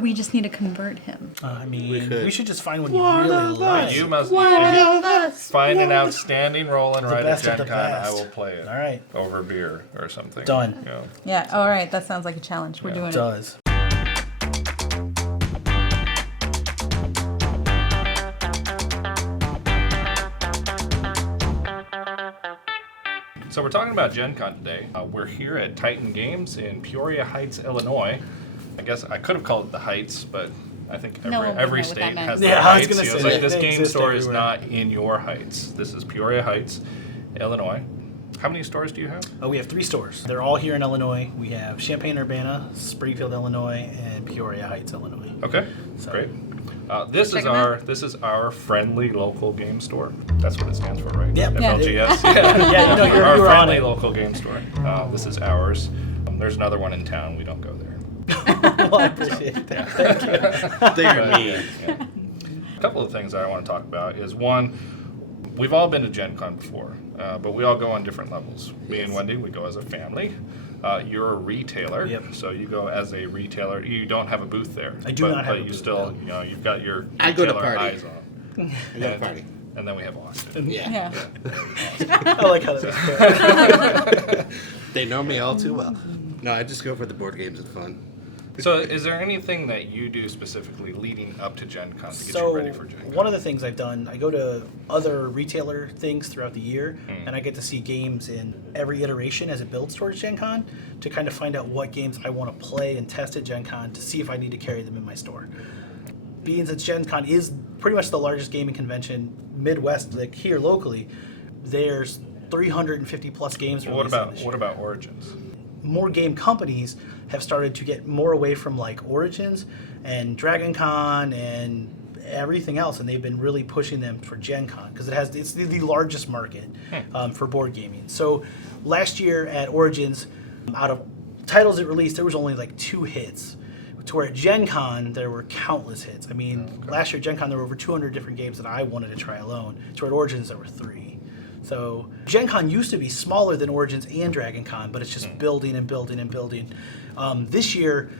We just need to convert him. I mean, we should just find one you really like. You must find an outstanding role and write at GenCon. I will play it. All right. Over beer or something. Done. Yeah, all right. That sounds like a challenge. We're doing it. Does. So we're talking about GenCon today. We're here at Titan Games in Peoria Heights, Illinois. I guess I could have called it the Heights, but I think every state has their Heights. I was going to say, this game store is not in your Heights. This is Peoria Heights, Illinois. How many stores do you have? We have 3 stores. They're all here in Illinois. We have Champaign-Urbana, Springfield, Illinois, and Peoria Heights, Illinois. Okay, great. This is our friendly local game store. That's what it stands for, right? Yep. FLGS. Yeah, our friendly local game store. This is ours. There's another one in town. We don't go there. Well, I appreciate that. Thank you. They're mean. Yeah. A couple of things I want to talk about is one, we've all been to GenCon before, but we all go on different levels. Me and Wendy, we go as a family. You're a retailer, so you go as a retailer. You don't have a booth there. I do not have a booth. But you still, you've got your I go to retailer party. eyes on. I go to party. And then we have Austin. Yeah. I like how that was put. They know me all too well. No, I just go for the board games and fun. So is there anything that you do specifically leading up to GenCon to get you ready for GenCon? One of the things I've done, I go to other retailer things throughout the year, and I get to see games in every iteration as it builds towards GenCon to kind of find out what games I want to play and test at GenCon to see if I need to carry them in my store. Being that GenCon is pretty much the largest gaming convention Midwest, like here locally, there's 350 plus games released this year. What about Origins? More game companies have started to get more away from like Origins and Dragon Con and everything else, and they've been really pushing them for Gen Con because it's the largest market for board gaming. So last year at Origins, out of titles it released, there was only like 2 hits. To where at Gen Con, there were countless hits. I mean, last year at Gen Con, there were over 200 different games that I wanted to try alone. To where at Origins, there were 3. So Gen Con used to be smaller than Origins and Dragon Con, but it's just building and building and building. This year,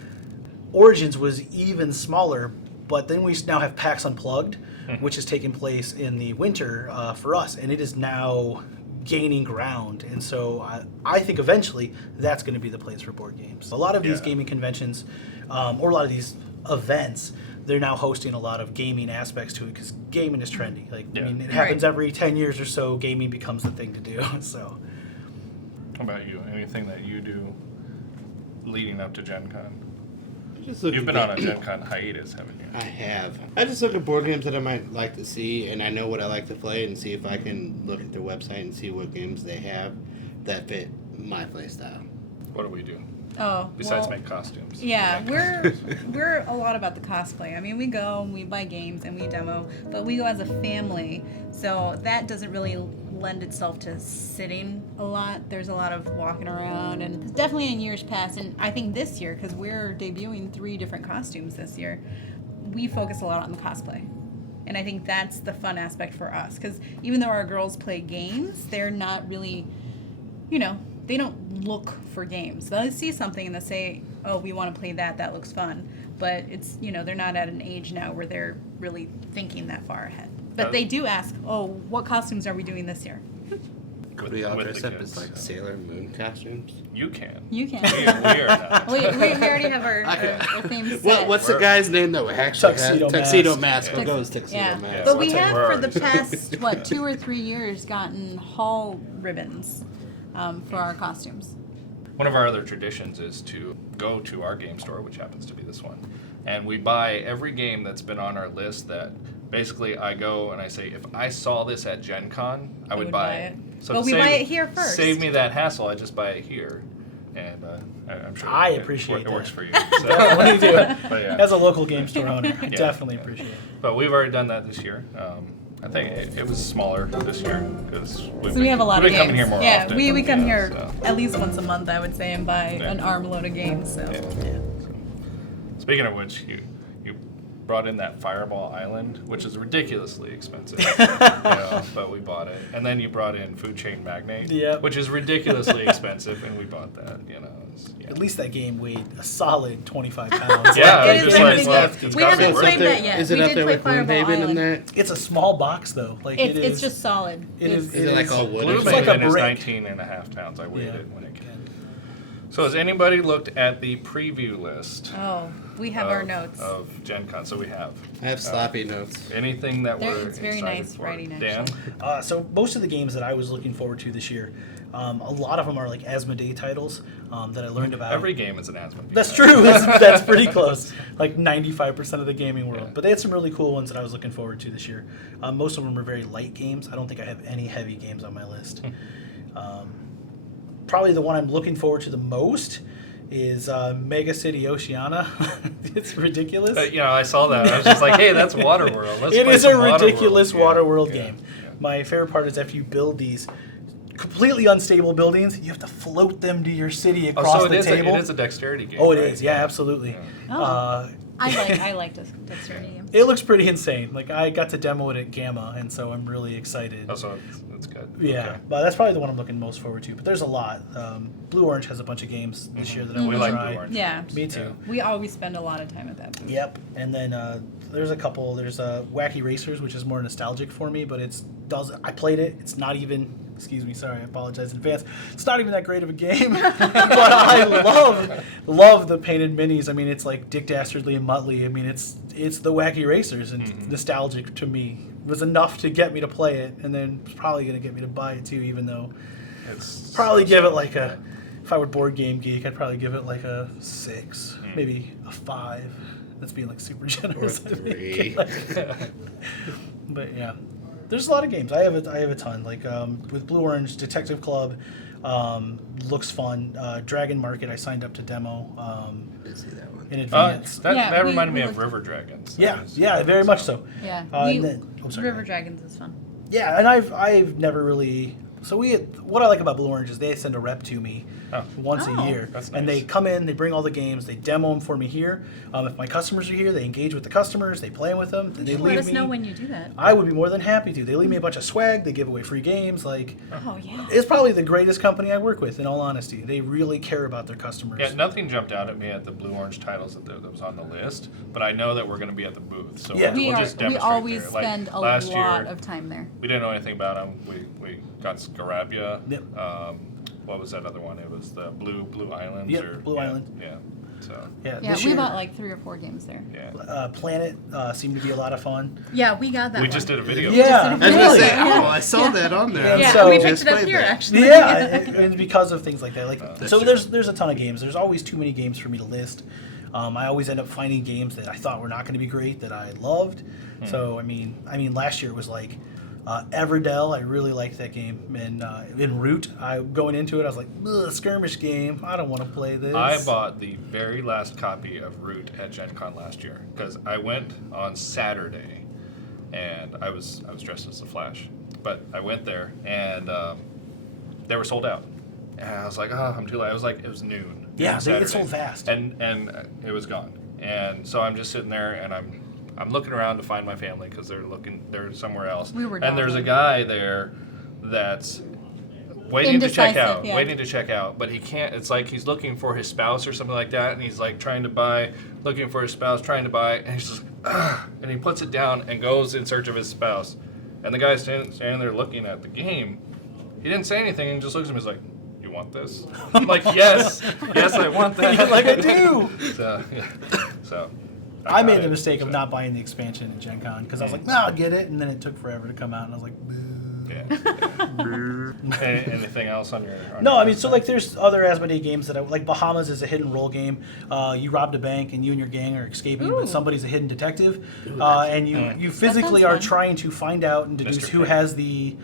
Origins was even smaller, but then we now have PAX Unplugged, which is taking place in the winter for us, and it is now gaining ground. And so I think eventually that's going to be the place for board games. A lot of these gaming conventions, or a lot of these events, they're now hosting a lot of gaming aspects to it because gaming is trendy. Like, I mean, it happens every 10 years or so, gaming becomes the thing to do. So, how about you? Anything that you do leading up to Gen Con? You've been on a Gen Con hiatus, haven't you? I have. I just look at board games that I might like to see, and I know what I like to play, and see if I can look at their website and see what games they have that fit my play style. What do we do? Oh, besides make costumes. Yeah, we're a lot about the cosplay. I mean, we go and we buy games and we demo, but we go as a family, so that doesn't really lend itself to sitting a lot. There's a lot of walking around, and definitely in years past, and I think this year, because we're debuting 3 different costumes this year, we focus a lot on the cosplay. And I think that's the fun aspect for us, because even though our girls play games, they're not really, they don't look for games. They'll see something and they'll say, oh, we want to play that. That looks fun. But it's, they're not at an age now where they're really thinking that far ahead. But they do ask, oh, what costumes are we doing this year? Could we all dress up as like Sailor Moon costumes? You can. You can. We are not. we already have our theme set. What's the guy's name that actually Tuxedo Mask. Mask. We'll go as Tuxedo Mask. But we have for the past, 2 or 3 years gotten hall ribbons for our costumes. One of our other traditions is to go to our game store, which happens to be this one, and we buy every game that's been on our list that basically I go and I say, if I saw this at Gen Con, I would buy it. So but we buy it here first. Save me that hassle, I just buy it here. And I'm sure I appreciate it works for you. So. Definitely do. But, yeah. As a local game store owner, I definitely appreciate it. But we've already done that this year. I think it was smaller this year because we have a lot of games. Coming here more often. We come here at least once a month, I would say, and buy an armload of games. So. Speaking of which, you brought in that Fireball Island, which is ridiculously expensive, but we bought it. And then you brought in Food Chain Magnate, which is ridiculously expensive, and we bought that. At least that game weighed a solid 25 pounds. Yeah, it is just like, we haven't played that yet. Is it we up did there play with Fireball Gloomhaven Island. in that? It's a small box though. Like It's just solid. Is it like all wood? It's Gloomhaven like a is brick. 19 and a half pounds. I weighed it when it came. So has anybody looked at the preview list? Oh, we have our notes. Of Gen Con, so we have. I have sloppy notes. Anything that we're It's very excited nice for? writing, Dan? actually. So most of the games that I was looking forward to this year, a lot of them are like Asmodee titles that I learned about. Every game is an Asmodee. That's true. That's pretty close. Like 95% of the gaming world. But they had some really cool ones that I was looking forward to this year. Most of them are very light games. I don't think I have any heavy games on my list. Probably the one I'm looking forward to the most is Mega City Oceania. It's ridiculous. I saw that. I was just like, hey, that's Waterworld. Let's It play is some a ridiculous Waterworld Waterworld game. My favorite part is after you build these completely unstable buildings, you have to float them to your city across the table. It is a dexterity game. Oh, it right? is. Yeah, absolutely. Oh. I like this dexterity game. It looks pretty insane. Like I got to demo it at Gamma, and so I'm really excited. Oh, so that's good. Yeah, Okay. but that's probably the one I'm looking most forward to. But there's a lot. Blue Orange has a bunch of games this year that I want We to like try. Blue Orange. Yeah. Me too. We always spend a lot of time at that booth. Yep. And then there's a couple. There's Wacky Racers, which is more nostalgic for me, but I played it. It's not even. Excuse me, sorry, I apologize in advance. It's not even that great of a game, but I love the painted minis. I mean, it's like Dick Dastardly and Muttley. I mean, it's the Wacky Racers, and nostalgic to me was enough to get me to play it, and then it's probably going to get me to buy it too, even though It's probably give it like a. If I were Board Game Geek, I'd probably give it like a 6, maybe a 5. That's being like super generous. Or 3. But yeah, there's a lot of games. I have a ton. Like with Blue Orange, Detective Club looks fun. Dragon Market, I signed up to demo Didn't see that one. in advance. That we reminded me of looked- River Dragons. Yeah, very much so. Yeah. And then, I'm sorry, River Dragons is fun. yeah, and I've never really. So what I like about Blue Orange is they send a rep to me once a year, that's and they nice. come in, they bring all the games, they demo them for me here. If my customers are here, they engage with the customers, they play with them, and they Let leave us me. know when you do that. I would be more than happy to. They leave me a bunch of swag. They give away free games. Like, Oh, yeah. it's probably the greatest company I work with. In all honesty, they really care about their customers. Yeah, nothing jumped out at me at the Blue Orange titles that was on the list, but I know that we're going to be at the booth, so Yeah. we'll just We demonstrate always there. Like, spend a last lot year, of time there. we didn't know anything about them. We got Scarabia. Yep. What was that other one? It was the Blue Islands. Yep, or, Blue yeah, Island. Yeah. So Yeah, this we year, bought like 3 or 4 games there. yeah, Planet seemed to be a lot of fun. Yeah, we got that we one. just did a video. Yeah, I was gonna really. say, I saw that on there. And Yeah, so- we Just picked it up played here, that. actually. Yeah, and because of things like that. Like, That's so true. there's a ton of games. There's always too many games for me to list. I always end up finding games that I thought were not going to be great that I loved. So I mean, last year it was like Everdell. I really liked that game, and in Root, going into it, I was like, ugh, skirmish game. I don't want to play this. I bought the very last copy of Root at Gen Con last year because I went on Saturday, and I was dressed as the Flash, but I went there and they were sold out, and I was like, oh, I'm too late. It was noon. Yeah, on they get Saturday, sold fast. and it was gone, and so I'm just sitting there and I'm looking around to find my family because they're somewhere else. We were and there's a dawdling. guy there that's waiting to check Indecisive, out, yeah. but he can't. It's like he's looking for his spouse or something like that, and he's like looking for his spouse, trying to buy, and he's just, and he puts it down and goes in search of his spouse, and the guy's standing there looking at the game. He didn't say anything, and just looks at me. He's like, "You want this?" I'm like, "Yes, I want that." You're like, I do. So I got made the it, mistake of so, not buying the expansion at Gen Con because I was like, no, I'll get it, and then it took forever to come out, and I was like, boo. Yeah. Anything else on your? No, I mean, so like there's other Asmodee games that like Bahamas is a hidden role game. You robbed a bank and you and your gang are escaping, but somebody's a hidden detective, and you physically sounds are fun. trying to find out and deduce Mr. who King. has the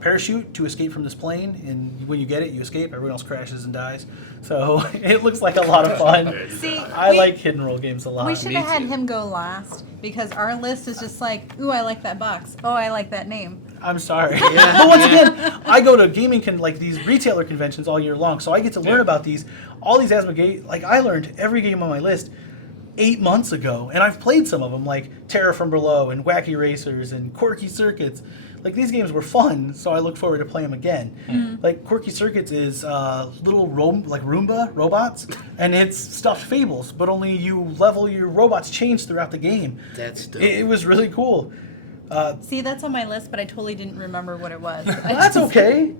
parachute to escape from this plane. And when you get it, you escape. Everyone else crashes and dies. So it looks like a lot of fun. See, I like hidden role games a lot. We should Me have had too. him go last because our list is just like, ooh, I like that box. Oh, I like that name. I'm sorry. But once again, I go to gaming like these retailer conventions all year long, so I get to learn about all these Asmodee. Like I learned every game on my list 8 months ago, and I've played some of them, like Terror from Below and Wacky Racers and Quirky Circuits. Like, these games were fun, so I look forward to playing them again. Mm-hmm. Like, Quirky Circuits is little Roomba robots, and it's stuffed fables, but only you level your robots change throughout the game. That's dope. It was really cool. See, that's on my list, but I totally didn't remember what it was. Well, that's okay.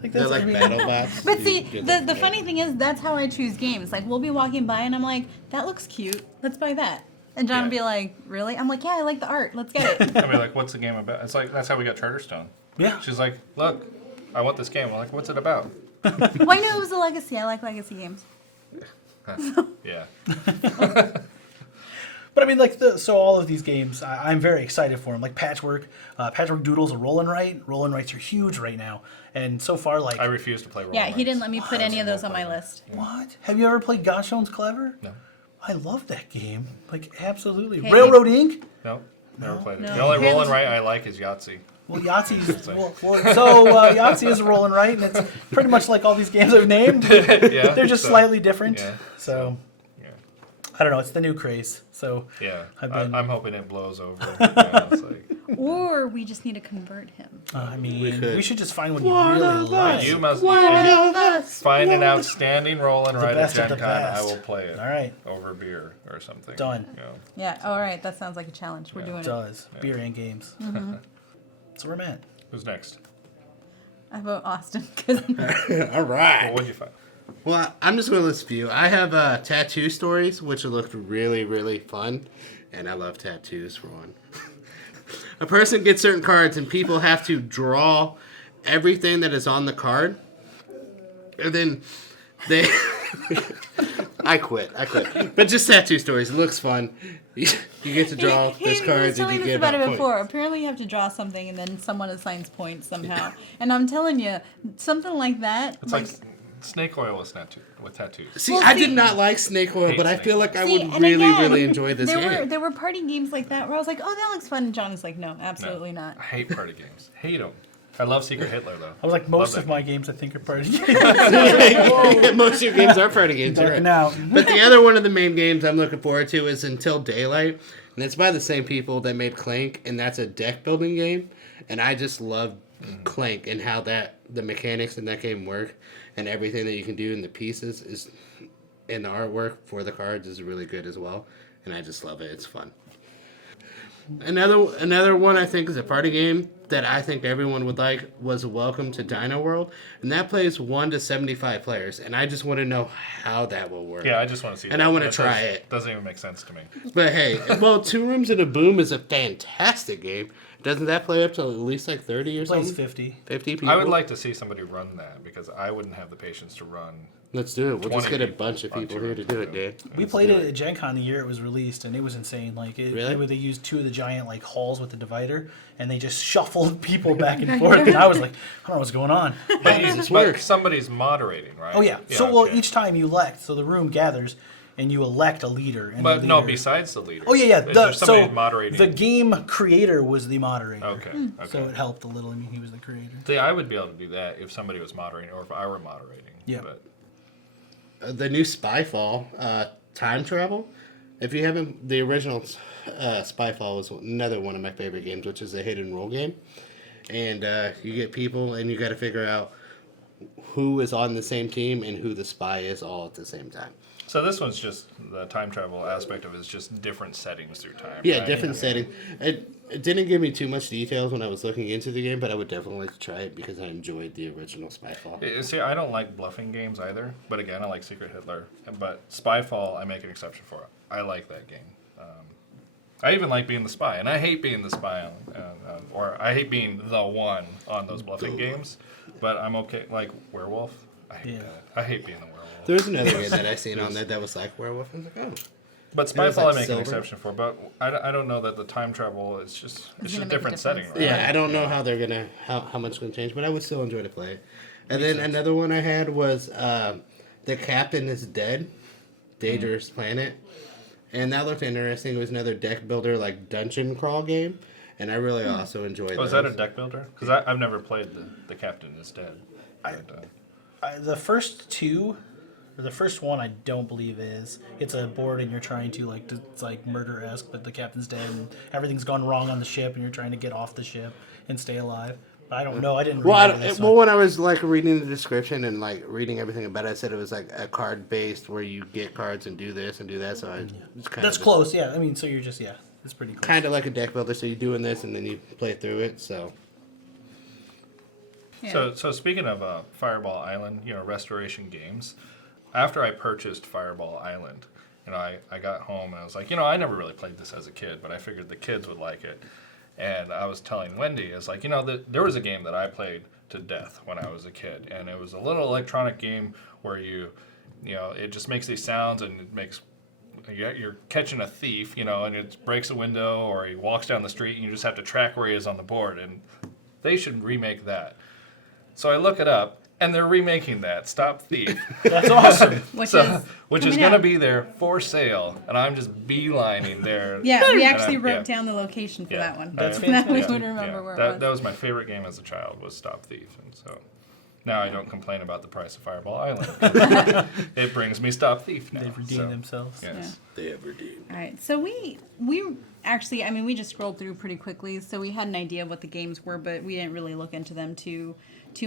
Like, They're like BattleBots. But see, the funny thing is, that's how I choose games. Like, we'll be walking by, and I'm like, that looks cute. Let's buy that. And John will be like, really? I'm like, yeah, I like the art. Let's get it. I'll be like, what's the game about? It's like, that's how we got Charterstone. Yeah. She's like, look, I want this game. I'm like, what's it about? Well, I knew it was a legacy. I like legacy games. Yeah. But I mean, like, so all of these games, I'm very excited for them. Like Patchwork Doodles are Roll and Write. Roll and Writes are huge right now. And so far, like... I refuse to play Roll Yeah, and he didn't Writes. let me put any of those on my list. What? Have you ever played Gosh Owns Clever? No. I love that game. Like, absolutely. Hey. Railroad Inc.? No. Never played it. No. The only Roll and Write I like is Yahtzee. Well, Yahtzee's... Yahtzee is a Roll and Write, and it's pretty much like all these games I've named. Yeah. They're just slightly different. Yeah. So, Yeah. I don't know. It's the new craze. So, Yeah. I'm hoping it blows over. Yeah, it's like, Or we just need to convert him. I mean, We could. we should just find one you really like. you must us. find an outstanding Roll and The Write at best of the GenCon. I best. will play it. All right. Over beer or something. Done. You know. Yeah, all right. That sounds like a challenge. We're doing It it. does. Burien Games. So we're at. Who's next? I vote Austin. 'Cause All right. Well, what'd you find? Well, I'm just going to list a few. I have tattoo stories, which looked really, really fun. And I love tattoos, for one. A person gets certain cards, and people have to draw everything that is on the card. And then they... I quit. But just tattoo stories. It looks fun. You get to draw those he cards, was and telling you us get about it points. before. Apparently, you have to draw something, and then someone assigns points somehow. And I'm telling you, something like that. It's like snake oil with tattoos. See, Well, I see- did not like Snake Oil, Hate but I Snake feel Oil. like I See, would and really, again, really enjoy this game. There were party games like that where I was like, oh, that looks fun. And John is like, no, absolutely No. not. I hate party games. Hate them. I love Secret Hitler, though. I was like, most Love of that my games I think are party games. Most of your games are party games, you're Darking right. out. But the other one of the main games I'm looking forward to is Until Daylight, and it's by the same people that made Clank, and that's a deck building game. And I just love Clank and how the mechanics in that game work, and everything that you can do in the pieces is, and the artwork for the cards is really good as well. And I just love it. It's fun. Another one I think is a party game that I think everyone would like was Welcome to Dinoworld, and that plays 1 to 75 players, and I just want to know how that will work. Yeah, I just want to see And that. I wanna That try it. Doesn't even make sense to me. But hey, well, Two Rooms and a Boom is a fantastic game. Doesn't that play up to at least like 30 or Plays something? 50. 50 people? I would like to see somebody run that because I wouldn't have the patience to run. Let's do it. We'll just 20 get a people bunch of on people Two here to Rooms, do it, yeah. Dave. We played it at GenCon the year it was released, and it was insane. Like, Really? they used 2 of the giant like halls with the divider, and they just shuffled people back and forth. And I was like, I don't know what's going on. But somebody's moderating, right? Oh yeah. So well, okay. each time you elect, so the room gathers, and you elect a leader. And But the no, leader... besides the leader. Oh yeah. Is there somebody moderating? the game creator was the moderator. Okay. Okay. So it helped a little. I mean, he was the creator. See, I would be able to do that if somebody was moderating or if I were moderating. Yeah. But The new Spyfall, time travel. If you haven't, the original Spyfall was another one of my favorite games, which is a hidden role game. And you get people, and you got to figure out who is on the same team and who the spy is all at the same time. so this one's just the time travel aspect of it is just different settings through time. Yeah, right? different setting. It didn't give me too much details when I was looking into the game, but I would definitely like to try it because I enjoyed the original Spyfall. See, I don't like bluffing games either, but again, I like Secret Hitler. But Spyfall, I make an exception for. I like that game. I even like being the spy, and I hate being the spy, or I hate being the one on those bluffing games. But I'm okay. Like Werewolf, I hate that. I hate being the werewolf. There was another game that I seen on that was like Werewolf. I was like, oh. But It was Spyfall, like I make silver. an exception for. But I don't know that the time travel is just It's it's gonna just a make a different setting, difference. right? Yeah, I don't know how they're gonna how much it's gonna change, but I would still enjoy to play it. And then another one I had was The Captain is Dead, Dangerous Planet, and that looked interesting. It was another deck builder like dungeon crawl game, and I really also enjoyed. Was that a deck builder? Because I've never played the Captain is Dead. But, The first 2 The first one I don't believe is. It's a board and you're trying to it's like murder-esque, but the captain's dead and everything's gone wrong on the ship and you're trying to get off the ship and stay alive. But I don't know. I didn't read this one. Well, when I was reading the description and reading everything about it, I said it was a card based where you get cards and do this and do that. So it's kind That's of close. Yeah. I mean, so you're just it's pretty close. kind of like a deck builder. So you're doing this and then you play through it. So. Yeah. So speaking of Fireball Island, Restoration Games, after I purchased Fireball Island, I got home and I was like, I never really played this as a kid, but I figured the kids would like it. And I was telling Wendy, it's like, there was a game that I played to death when I was a kid, and it was a little electronic game where it just makes these sounds and it makes, you're catching a thief, and it breaks a window or he walks down the street and you just have to track where he is on the board, and they should remake that. So I look it up, and they're remaking that, Stop Thief. That's awesome. Which is going to be there for sale, and I'm just beelining there. Yeah, we actually wrote down the location for that one. That's That we fantastic. would remember where it was. That was my favorite game as a child, was Stop Thief, and so now I don't complain about the price of Fireball Island. It brings me Stop Thief now. They've redeemed themselves. Yes. They have redeemed. All right, so we actually, we just scrolled through pretty quickly, so we had an idea of what the games were, but we didn't really look into them too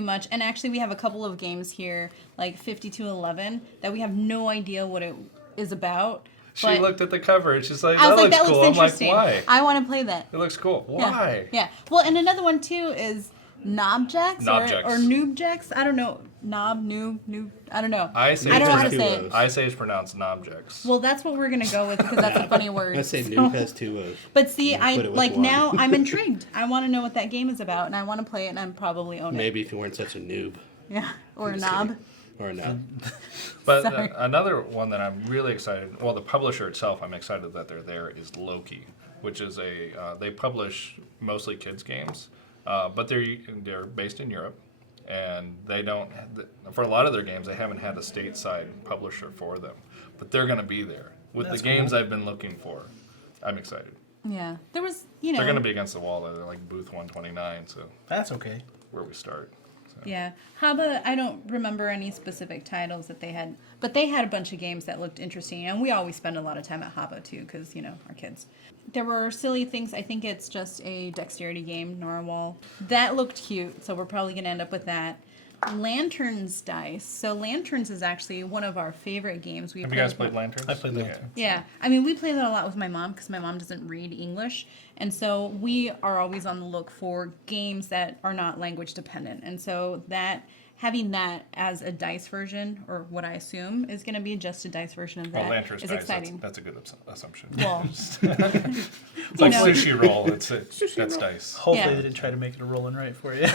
much. And actually, we have a couple of games here, like 5211, that we have no idea what it is about. She looked at the cover and she's like, I was that like, looks that cool. looks I'm like, interesting. why? I want to play that. It looks cool. Yeah. Why? Yeah. Well, and another one too is Knobjacks or Noobjacks. I don't know. Noob. I don't know. I don't know how to say it. I say it's pronounced Knobjacks. Well, that's what we're gonna go with because that's a funny word. I say Noob has two O's. But see, now one. I'm intrigued. I want to know what that game is about, and I want to play it, and I'm probably own it. Maybe if you weren't such a noob. Yeah, or a Just knob. kidding. Or a knob. But Sorry. another one that I'm really excited, well, the publisher itself, I'm excited that they're there, is Loki, which is they publish mostly kids games, but they're based in Europe, and they don't, for a lot of their games, they haven't had a stateside publisher for them, but they're going to be there. With the games I've been looking for, I'm excited. Yeah, there was, They're going to be against the wall, they're like booth 129, so That's okay. where we start. So. Yeah, Haba, I don't remember any specific titles that they had, but they had a bunch of games that looked interesting, and we always spend a lot of time at Haba too, because, our kids. There were silly things. I think it's just a dexterity game, Narwhal. That looked cute, so we're probably going to end up with that. Lanterns Dice. So Lanterns is actually one of our favorite games. Have you guys played Lanterns? I played Lanterns. Yeah. We play that a lot with my mom because my mom doesn't read English. And so we are always on the look for games that are not language dependent. And so having that as a dice version, or what I assume is going to be just a dice version of that, Well, Lanterns is Dice, exciting. that's a good assumption. Well, It's like sushi roll. That's dice. Hopefully Yeah. they didn't try to make it a rolling right for you.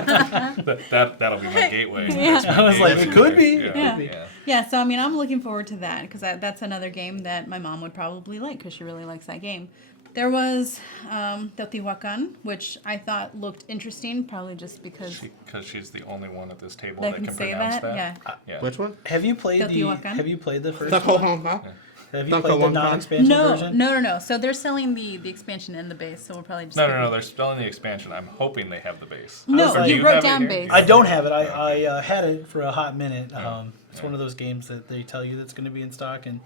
That'll be my gateway. Yeah. That's my I was like, gateway it could be. Yeah. Yeah. Yeah. Yeah, so I'm looking forward to that because that's another game that my mom would probably like because she really likes that game. There was Teotihuacan, which I thought looked interesting, probably just because Because she's the only one at this table they that can can say pronounce that. that. Yeah. Yeah. Which one? Have you played Teotihuacan? Have you played the first Taco one? Hong Kong? Have you Taco played the Hong Kong? non-expansion version? No. So they're selling the expansion and the base, so we'll probably just No. They're spelling the expansion. I'm hoping they have the base. No, Or do you you wrote have it down here? base. I don't have it. I had it for a hot minute. It's Yeah. one of those games that they tell you that's going to be in stock, and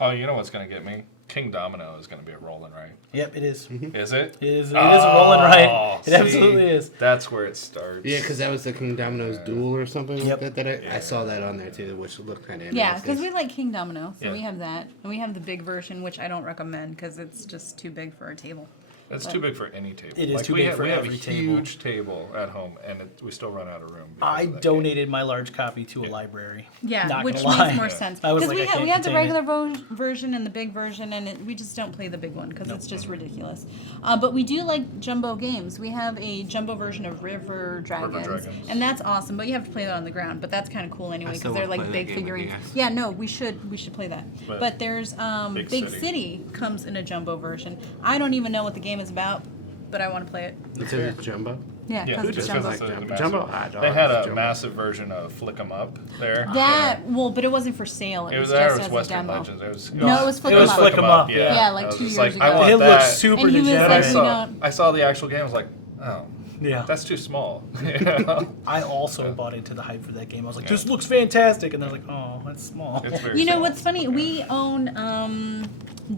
Oh, you know what's going to get me? King Domino is going to be a rolling right. yep, it is. Is it? It is a rolling right. It see, absolutely is. That's where it starts. Yeah, because that was the King Domino's Duel or something Yep. like that. I saw that on there too, which looked kind of Yeah, interesting. because we like King Domino, so Yeah. we have that, and we have the big version, which I don't recommend because it's just too big for our table. It's too big for any table. It is too big for we have every a table. huge table at home, and we still run out of room. because I of that donated my large copy to a library. Yeah, Not which gonna makes lie. more Yeah. sense I was because like, I we can't have the contain regular version and the big version, and we just don't play the big one because it's just ridiculous. But we do like jumbo games. We have a jumbo version of River Dragons, Dragons. and that's awesome. But you have to play that on the ground. But that's kind of cool anyway still because they're wanna like play that big game with you figurines. guys. Yeah, no, we should play that. But But there's Big Big City. City comes in a jumbo version. I don't even know what the game is about, but I want to play it. It's a jumbo. Yeah, Yeah, because just it's jumbo. because it's a Jumbo. massive. Jumbo hot They had dogs, a jumbo. massive version of Flick 'em Up there. But it wasn't for sale. It was It just was as Western a demo. Legends. It was Flick 'em Up. Flick 'em Up, Yeah, like I was 2 just years like, I ago. want It that. looks super And he was And like, I degenerate. we don't- saw the actual game. I was like, oh, Yeah. That's too small. You know? I also bought into the hype for that game. I was like, this looks fantastic. And they're like, oh, that's small. It's very You know small. what's funny? We own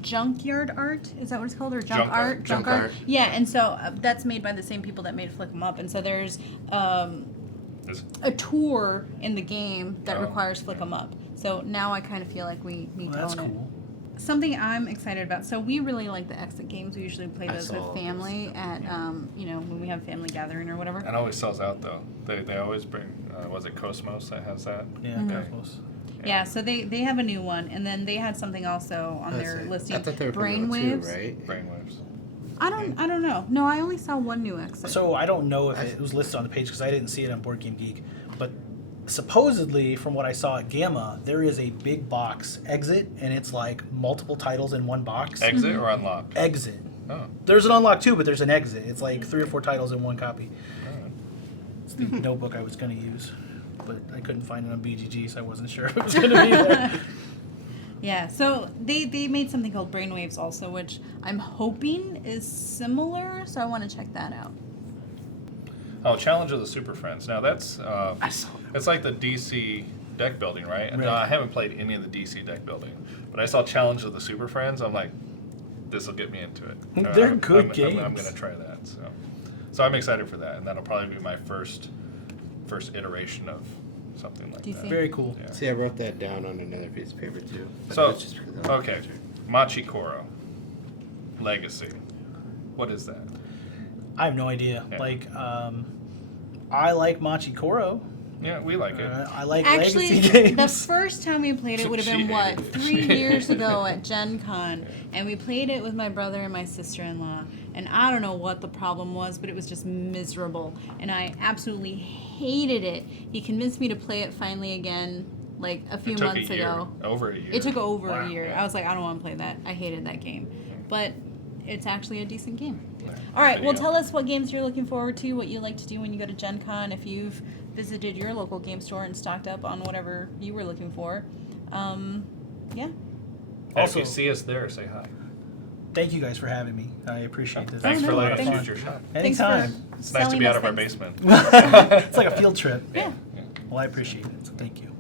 Junkyard Art. Is that what it's called? Or Junk Art? Junk Art. Yeah, and so that's made by the same people that made Flick 'em Up. And so there's a tour in the game that requires Flick 'em Up. So now I kind of feel like we need to That's own it. cool. Something I'm excited about. So we really like the exit games. We usually play those with saw family at, when we have family gathering or whatever. It always sells out though. They always bring. Was it Cosmos that has that? Yeah, Mm-hmm. Cosmos. Yeah, so they have a new one, and then they had something also on their listing. I thought they were coming out too, Brainwaves. right? Brainwaves. I don't know. No, I only saw one new exit. So I don't know if it was listed on the page because I didn't see it on Board Game Geek, but supposedly from what I saw at Gamma, there is a big box exit, and it's like multiple titles in one box. Exit or unlock? Exit. Oh. There's an unlock too, but there's an exit. It's like 3 or 4 titles in one copy. Alright. It's the notebook I was going to use, but I couldn't find it on BGG, so I wasn't sure if it was going to be there. Yeah, so they made something called Brainwaves also, which I'm hoping is similar, so I want to check that out. Oh, Challenge of the Super Friends. Now that's I saw that. it's like the DC deck building, right? And Right. I haven't played any of the DC deck building, but I saw Challenge of the Super Friends. I'm like, this will get me into it. They're good I'm games. gonna try that. So I'm excited for that, and that'll probably be my first iteration of something like DC. that. Very cool. Yeah. See, I wrote that down on another piece of paper too. But So, that's just because I like the okay, picture. Machi Koro Legacy. What is that? I have no idea. Yeah. Like, I like Machi Koro. Yeah, we like it. I like Actually, Legacy the games. first time we played it would have been, She what, hated it. 3 years ago at GenCon, and we played it with my brother and my sister-in-law, and I don't know what the problem was, but it was just miserable, and I absolutely hated it. He convinced me to play it finally again, like a few It took months a year, ago. over a year. It took over Wow. a year. Yeah. I was like, I don't want to play that. I hated that game. But it's actually a decent game. Yeah. All right, well, Video. tell us what games you're looking forward to, what you like to do when you go to Gen Con, if you've visited your local game store and stocked up on whatever you were looking for. Yeah. And if Also- you see us there, say hi. Thank you guys for having me. I appreciate this. Thanks no, for letting thanks. us use your shop. Thanks for Anytime. It's nice to selling be us out of our things. basement. It's like a field trip. Yeah. Well, I appreciate it. So thank you.